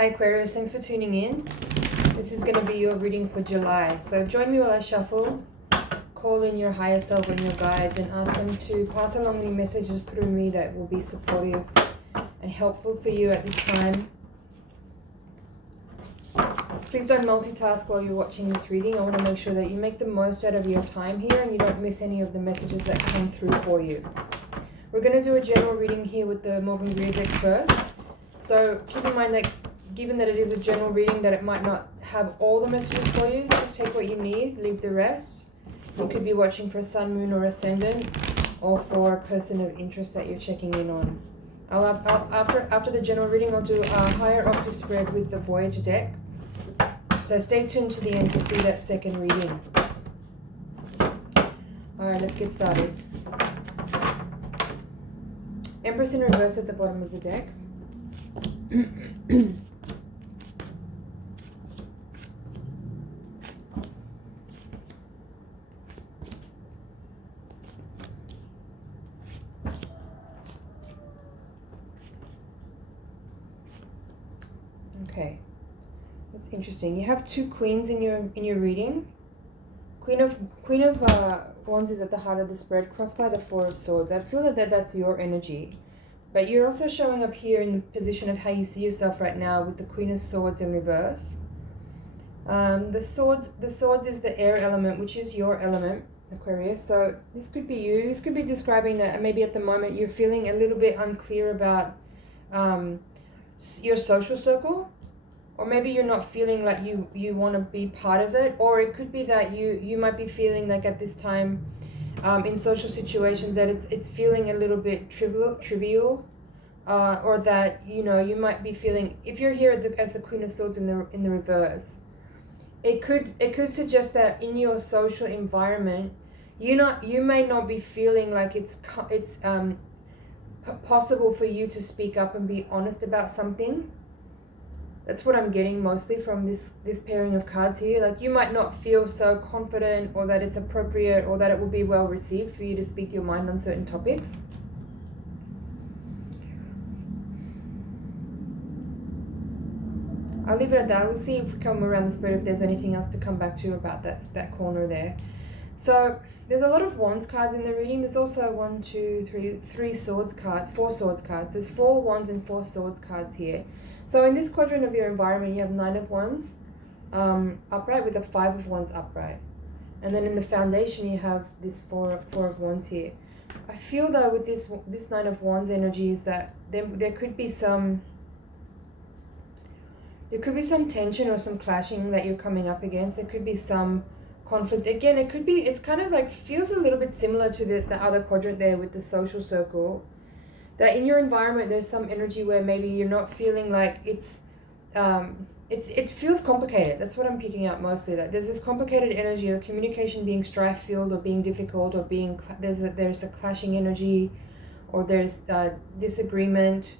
Hi Aquarius, thanks for tuning in. This is going to be your reading for July. So join me while I shuffle, call in your higher self and your guides and ask them to pass along any messages through me that will be supportive and helpful for you at this time. Please don't multitask while you're watching this reading. I want to make sure that you make the most out of your time here and you don't miss any of the messages that come through for you. We're going to do a general reading here with the Morgan Greer deck first. So keep in mind that given that it is a general reading, that it might not have all the messages for you. Just take what you need, leave the rest. You could be watching for a sun, moon, or ascendant, or for a person of interest that you're checking in on. After the general reading, I'll do a higher octave spread with the Voyage deck. So stay tuned to the end to see that second reading. Alright, let's get started. Empress in reverse at the bottom of the deck. Okay, that's interesting. You have two queens in your reading. Queen of Wands is at the heart of the spread, crossed by the Four of Swords. I feel that that's your energy, but you're also showing up here in the position of how you see yourself right now with the Queen of Swords in reverse. The swords is the air element, which is your element, Aquarius. So this could be you. This could be describing that maybe at the moment you're feeling a little bit unclear about your social circle, or maybe you're not feeling like you want to be part of it, or it could be that you might be feeling like at this time in social situations that it's feeling a little bit trivial, or that you might be feeling, if you're here as the Queen of Swords in the reverse, it could suggest that in your social environment you may not be feeling like it's possible for you to speak up and be honest about something. That's what I'm getting mostly from this pairing of cards here. Like you might not feel so confident, or that it's appropriate, or that it will be well received for you to speak your mind on certain topics. I'll leave it at that. We'll see if we come around the spread if there's anything else to come back to about that corner there. So there's a lot of Wands cards in the reading. There's also 1, 2, 3 Swords cards, 4 Swords cards. There's 4 Wands and 4 Swords cards here. So in this quadrant of your environment, you have 9 of Wands upright with a 5 of Wands upright. And then in the foundation, you have this 4 of Wands here. I feel though with this 9 of Wands energy is that there could be some tension or some clashing that you're coming up against. There could be some conflict. Again, it's kind of like, feels a little bit similar to the other quadrant there with the social circle. That in your environment, there's some energy where maybe you're not feeling like it feels complicated. That's what I'm picking up mostly. That there's this complicated energy of communication being strife-filled, or being difficult, or there's a clashing energy, or there's disagreement,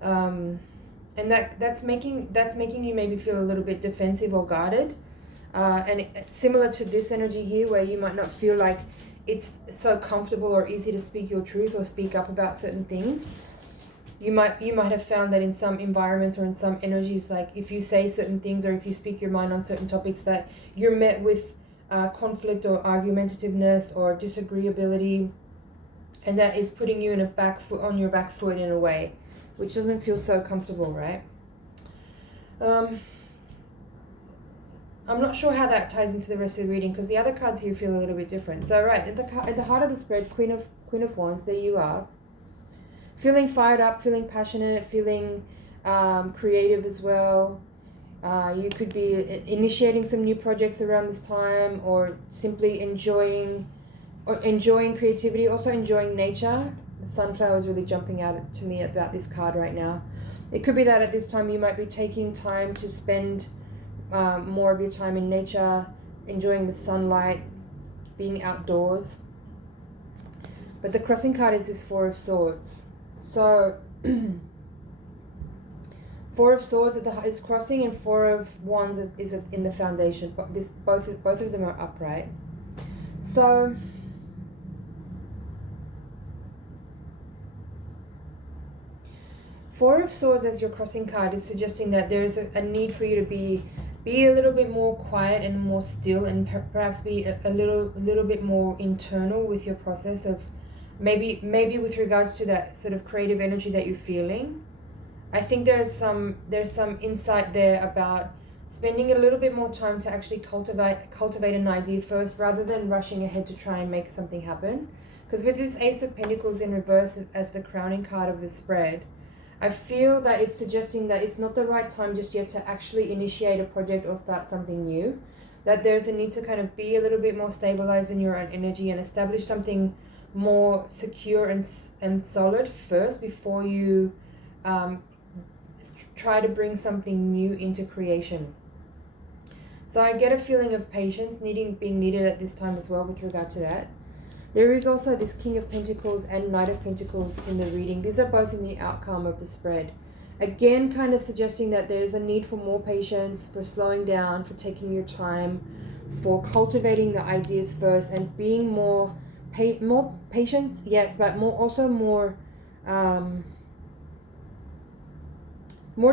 and that's making you maybe feel a little bit defensive or guarded. And it's similar to this energy here, where you might not feel like it's so comfortable or easy to speak your truth or speak up about certain things. You might have found that in some environments or in some energies, like if you say certain things or if you speak your mind on certain topics, that you're met with conflict or argumentativeness or disagreeability, and that is putting you on your back foot in a way, which doesn't feel so comfortable, right? I'm not sure how that ties into the rest of the reading, because the other cards here feel a little bit different. So right, at the heart of the spread, Queen of Wands, there you are. Feeling fired up, feeling passionate, feeling creative as well. You could be initiating some new projects around this time, or simply enjoying creativity, also enjoying nature. The sunflower is really jumping out to me about this card right now. It could be that at this time you might be taking time to spend more of your time in nature, enjoying the sunlight, being outdoors. But the crossing card is this 4 of Swords. So 4 of Swords is crossing, and 4 of Wands is in the foundation. But both of them are upright. So Four of Swords as your crossing card is suggesting that there is a need for you to be a little bit more quiet and more still, and perhaps be a little bit more internal with your process of maybe with regards to that sort of creative energy that you're feeling. I think there's some insight there about spending a little bit more time to actually cultivate an idea first, rather than rushing ahead to try and make something happen. Because with this Ace of Pentacles in reverse as the crowning card of the spread, I feel that it's suggesting that it's not the right time just yet to actually initiate a project or start something new. That there's a need to kind of be a little bit more stabilized in your own energy and establish something more secure and solid first, before you try to bring something new into creation. So I get a feeling of patience being needed at this time as well with regard to that. There is also this King of Pentacles and Knight of Pentacles in the reading. These are both in the outcome of the spread. Again, kind of suggesting that there's a need for more patience, for slowing down, for taking your time, for cultivating the ideas first, and being more patient, yes, but more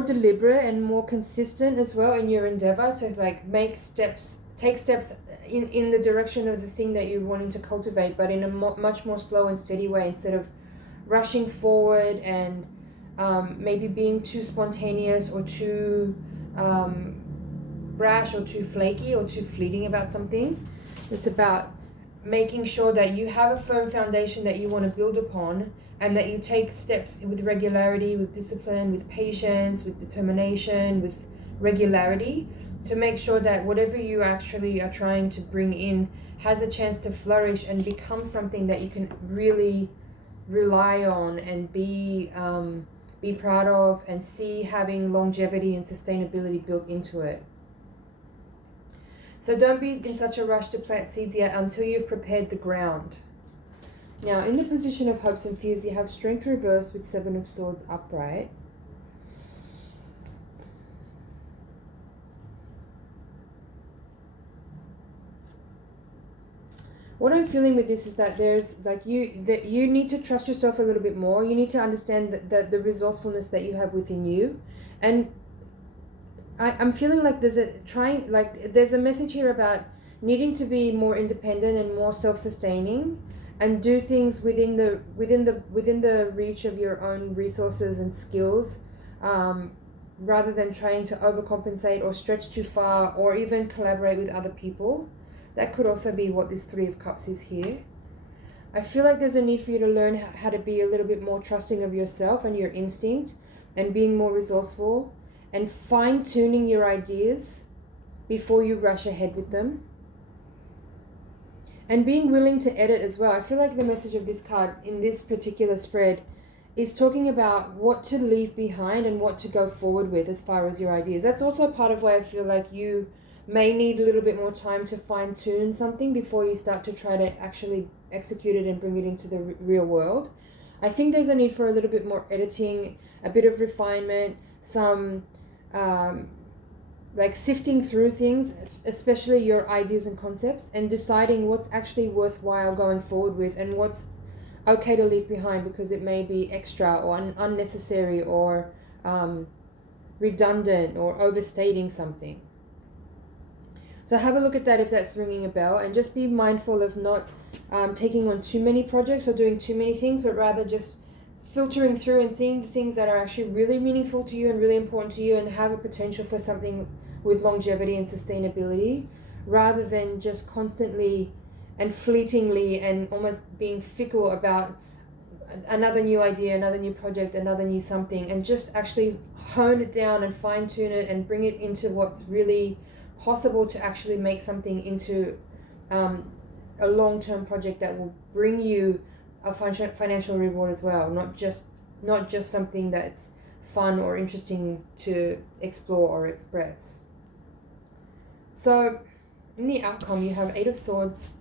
deliberate and more consistent as well in your endeavor to like take steps in the direction of the thing that you're wanting to cultivate, but in a much more slow and steady way, instead of rushing forward and maybe being too spontaneous or too brash or too flaky or too fleeting about something. It's about making sure that you have a firm foundation that you want to build upon, and that you take steps with regularity, with discipline, with patience, with determination, with regularity, to make sure that whatever you actually are trying to bring in has a chance to flourish and become something that you can really rely on and be proud of, and see having longevity and sustainability built into it. So don't be in such a rush to plant seeds yet until you've prepared the ground. Now, in the position of hopes and fears, you have Strength reversed with Seven of Swords upright. What I'm feeling with this is that there's like you need to trust yourself a little bit more. You need to understand the resourcefulness that you have within you. And I'm feeling like there's a message here about needing to be more independent and more self-sustaining, and do things within the reach of your own resources and skills, rather than trying to overcompensate or stretch too far, or even collaborate with other people. That could also be what this Three of Cups is here. I feel like there's a need for you to learn how to be a little bit more trusting of yourself and your instinct, and being more resourceful, and fine-tuning your ideas before you rush ahead with them. And being willing to edit as well. I feel like the message of this card in this particular spread is talking about what to leave behind and what to go forward with as far as your ideas. That's also part of why I feel like you may need a little bit more time to fine-tune something before you start to try to actually execute it and bring it into the real world. I think there's a need for a little bit more editing, a bit of refinement, some like sifting through things, especially your ideas and concepts, and deciding what's actually worthwhile going forward with, and what's okay to leave behind because it may be extra or unnecessary or redundant or overstating something. So have a look at that if that's ringing a bell, and just be mindful of not taking on too many projects or doing too many things, but rather just filtering through and seeing the things that are actually really meaningful to you and really important to you and have a potential for something with longevity and sustainability, rather than just constantly and fleetingly and almost being fickle about another new idea, another new project, another new something, and just actually hone it down and fine tune it and bring it into what's really possible to actually make something into a long-term project that will bring you a financial reward as well, not just something that's fun or interesting to explore or express. So in the outcome, you have Eight of Swords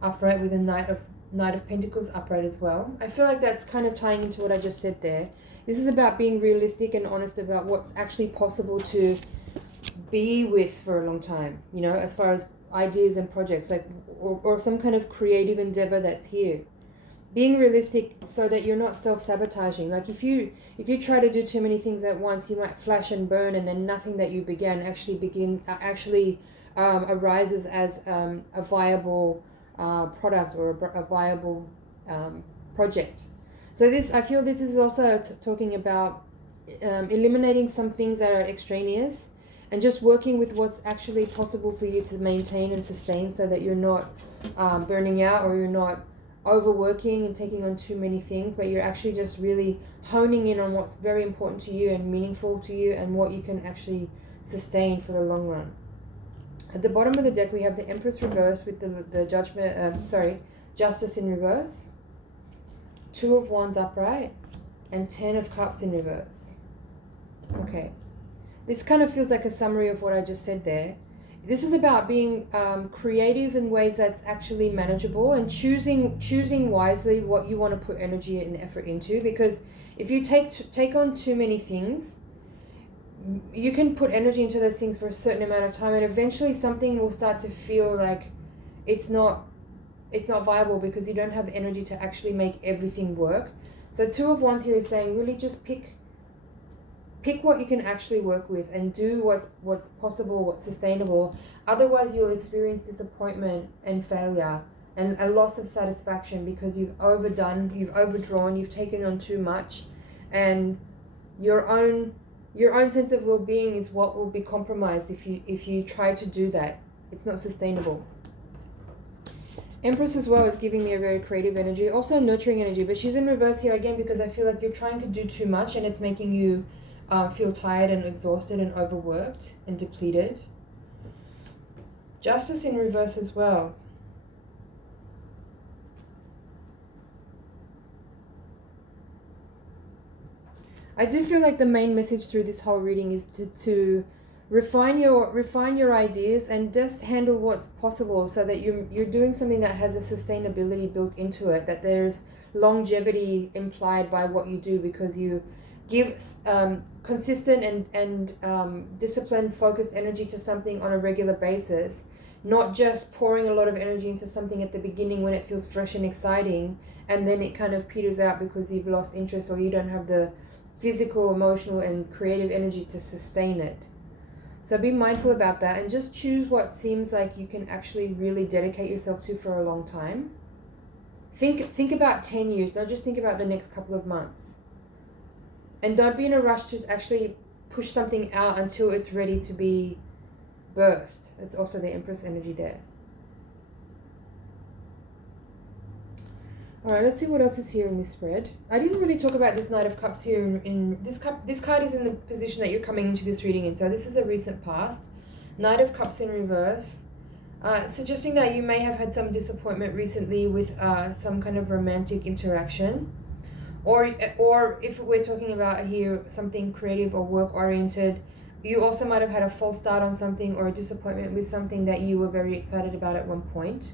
upright with a Knight of Pentacles upright as well. I feel like that's kind of tying into what I just said there. This is about being realistic and honest about what's actually possible to be with for a long time, you know, as far as ideas and projects, like or some kind of creative endeavor that's here. being realistic so that you're not self-sabotaging. Like if you try to do too many things at once, you might flash and burn, and then nothing that you began arises as a viable product or a viable project. So I feel this is also talking about eliminating some things that are extraneous and just working with what's actually possible for you to maintain and sustain, so that you're not burning out, or you're not overworking and taking on too many things, but you're actually just really honing in on what's very important to you and meaningful to you, and what you can actually sustain for the long run. At the bottom of the deck, we have the Empress reversed with the Justice in reverse, Two of Wands upright, and 10 of Cups in reverse. Okay. This kind of feels like a summary of what I just said there. This is about being creative in ways that's actually manageable, and choosing wisely what you want to put energy and effort into. Because if you take on too many things, you can put energy into those things for a certain amount of time, and eventually something will start to feel like it's not viable, because you don't have energy to actually make everything work. So Two of Wands here is saying, really just pick what you can actually work with, and do what's possible, what's sustainable. Otherwise you'll experience disappointment and failure and a loss of satisfaction, because you've overdone, you've overdrawn, you've taken on too much, and your own sense of well-being is what will be compromised if you try to do that. It's not sustainable. Empress as well is giving me a very creative energy, also nurturing energy, but she's in reverse here again, because I feel like you're trying to do too much, and it's making you feel tired and exhausted and overworked and depleted. Justice in reverse as well. I do feel like the main message through this whole reading is to refine your ideas and just handle what's possible, so that you're doing something that has a sustainability built into it, that there's longevity implied by what you do, because you give consistent and disciplined, focused energy to something on a regular basis, not just pouring a lot of energy into something at the beginning when it feels fresh and exciting, and then it kind of peters out because you've lost interest, or you don't have the physical, emotional, and creative energy to sustain it. So be mindful about that, and just choose what seems like you can actually really dedicate yourself to for a long time. Think about 10 years, don't just think about the next couple of months. And don't be in a rush to actually push something out until it's ready to be birthed. It's also the Empress energy there. Alright, let's see what else is here in this spread. I didn't really talk about this Knight of Cups here. This card is in the position that you're coming into this reading in, so this is a recent past. Knight of Cups in reverse. Suggesting that you may have had some disappointment recently with some kind of romantic interaction. Or if we're talking about here something creative or work-oriented, you also might have had a false start on something, or a disappointment with something that you were very excited about at one point.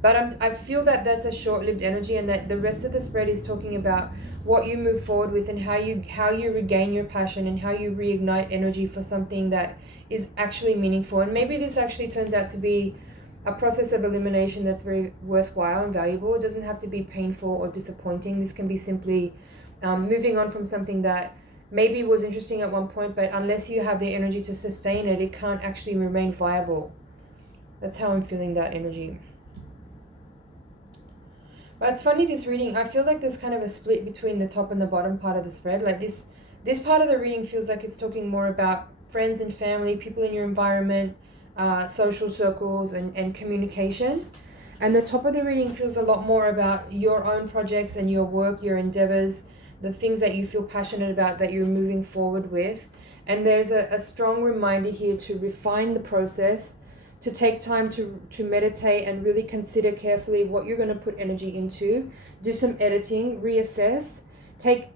But I feel that that's a short-lived energy, and that the rest of the spread is talking about what you move forward with, and how you regain your passion, and how you reignite energy for something that is actually meaningful. And maybe this actually turns out to be a process of elimination that's very worthwhile and valuable. It doesn't have to be painful or disappointing. This can be simply moving on from something that maybe was interesting at one point, but unless you have the energy to sustain it, it can't actually remain viable. That's how I'm feeling that energy. But it's funny, this reading, I feel like there's kind of a split between the top and the bottom part of the spread. Like this part of the reading feels like it's talking more about friends and family, people in your environment, social circles, and communication. And the top of the reading feels a lot more about your own projects and your work, your endeavors, the things that you feel passionate about, that you're moving forward with. And there's a strong reminder here to refine the process, to take time to meditate and really consider carefully what you're going to put energy into. Do some editing, reassess, take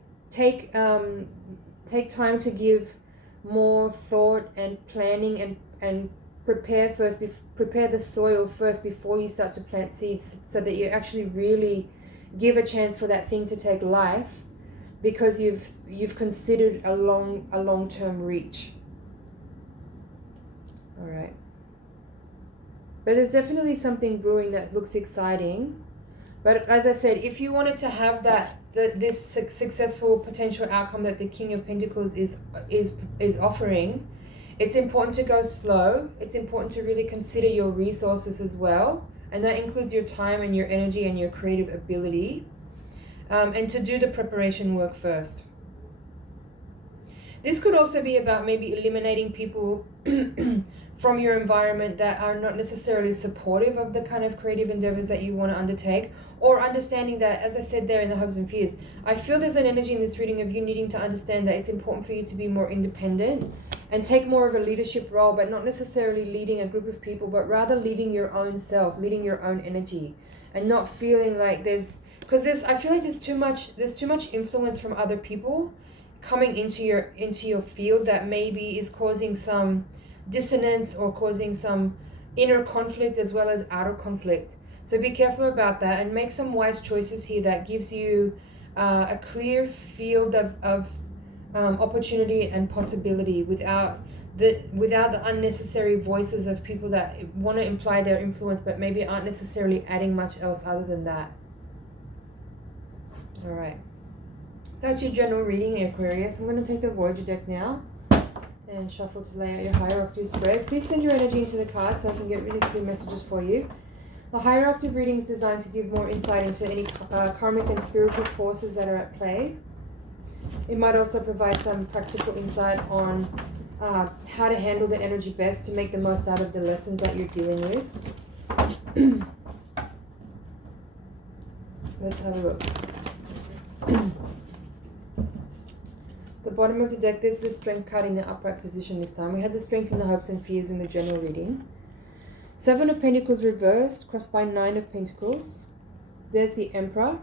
time to give more thought and planning, and prepare the soil first before you start to plant seeds, so that you actually really give a chance for that thing to take life, because you've considered a long-term reach. All right. But there's definitely something brewing that looks exciting. But as I said, if you wanted to have this successful potential outcome that the King of Pentacles is offering, it's important to go slow. It's important to really consider your resources as well. And that includes your time and your energy and your creative ability. And to do the preparation work first. This could also be about maybe eliminating people from your environment that are not necessarily supportive of the kind of creative endeavors that you want to undertake, or understanding that, as I said there in the hopes and fears, I feel there's an energy in this reading of you needing to understand that it's important for you to be more independent and take more of a leadership role, but not necessarily leading a group of people, but rather leading your own self, leading your own energy, and not feeling like I feel like there's too much influence from other people coming into your field that maybe is causing some dissonance or causing some inner conflict as well as outer conflict. So be careful about that and make some wise choices here that gives you a clear field of opportunity and possibility without the unnecessary voices of people that want to imply their influence but maybe aren't necessarily adding much else other than that. All right. That's your general reading, Aquarius. I'm going to take the Voyager deck now and shuffle to lay out your hierarchy spread. Please send your energy into the cards so I can get really clear messages for you. The hierarchy reading is designed to give more insight into any karmic and spiritual forces that are at play. It might also provide some practical insight on how to handle the energy best to make the most out of the lessons that you're dealing with. Let's have a look. The bottom of the deck, this is the Strength card in the upright position this time. We had the Strength in the hopes and fears in the general reading. 7 of Pentacles reversed, crossed by 9 of Pentacles. There's the Emperor.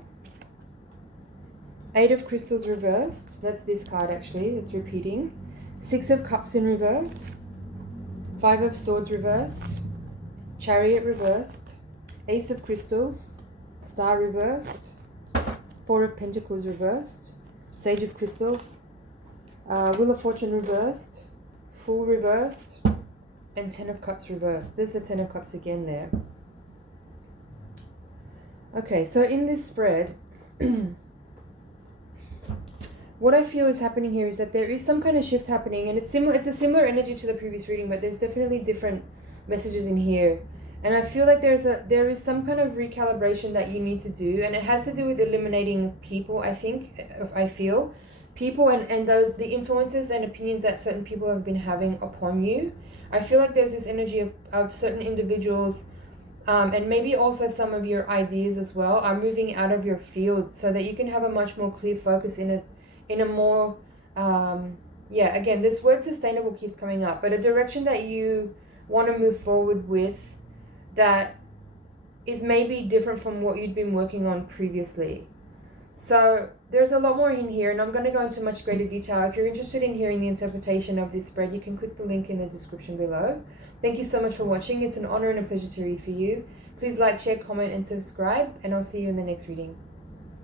8 of Crystals reversed. That's this card actually, it's repeating. 6 of Cups in reverse. 5 of Swords reversed. Chariot reversed. Ace of Crystals. Star reversed. 4 of Pentacles reversed. Sage of Crystals. Wheel of Fortune reversed. Fool reversed. And 10 of Cups reversed. There's the 10 of Cups again there. Okay, so in this spread, what I feel is happening here is that there is some kind of shift happening, and it's a similar energy to the previous reading, but there's definitely different messages in here. And I feel like there is some kind of recalibration that you need to do, and it has to do with eliminating people, I feel. People and the influences and opinions that certain people have been having upon you. I feel like there's this energy of certain individuals, and maybe also some of your ideas as well, are moving out of your field so that you can have a much more clear focus in a more, again, this word sustainable keeps coming up, but a direction that you want to move forward with that is maybe different from what you'd been working on previously. So there's a lot more in here, and I'm going to go into much greater detail. If you're interested in hearing the interpretation of this spread, you can click the link in the description below. Thank you so much for watching. It's an honor and a pleasure to read for you. Please like, share, comment, and subscribe, and I'll see you in the next reading.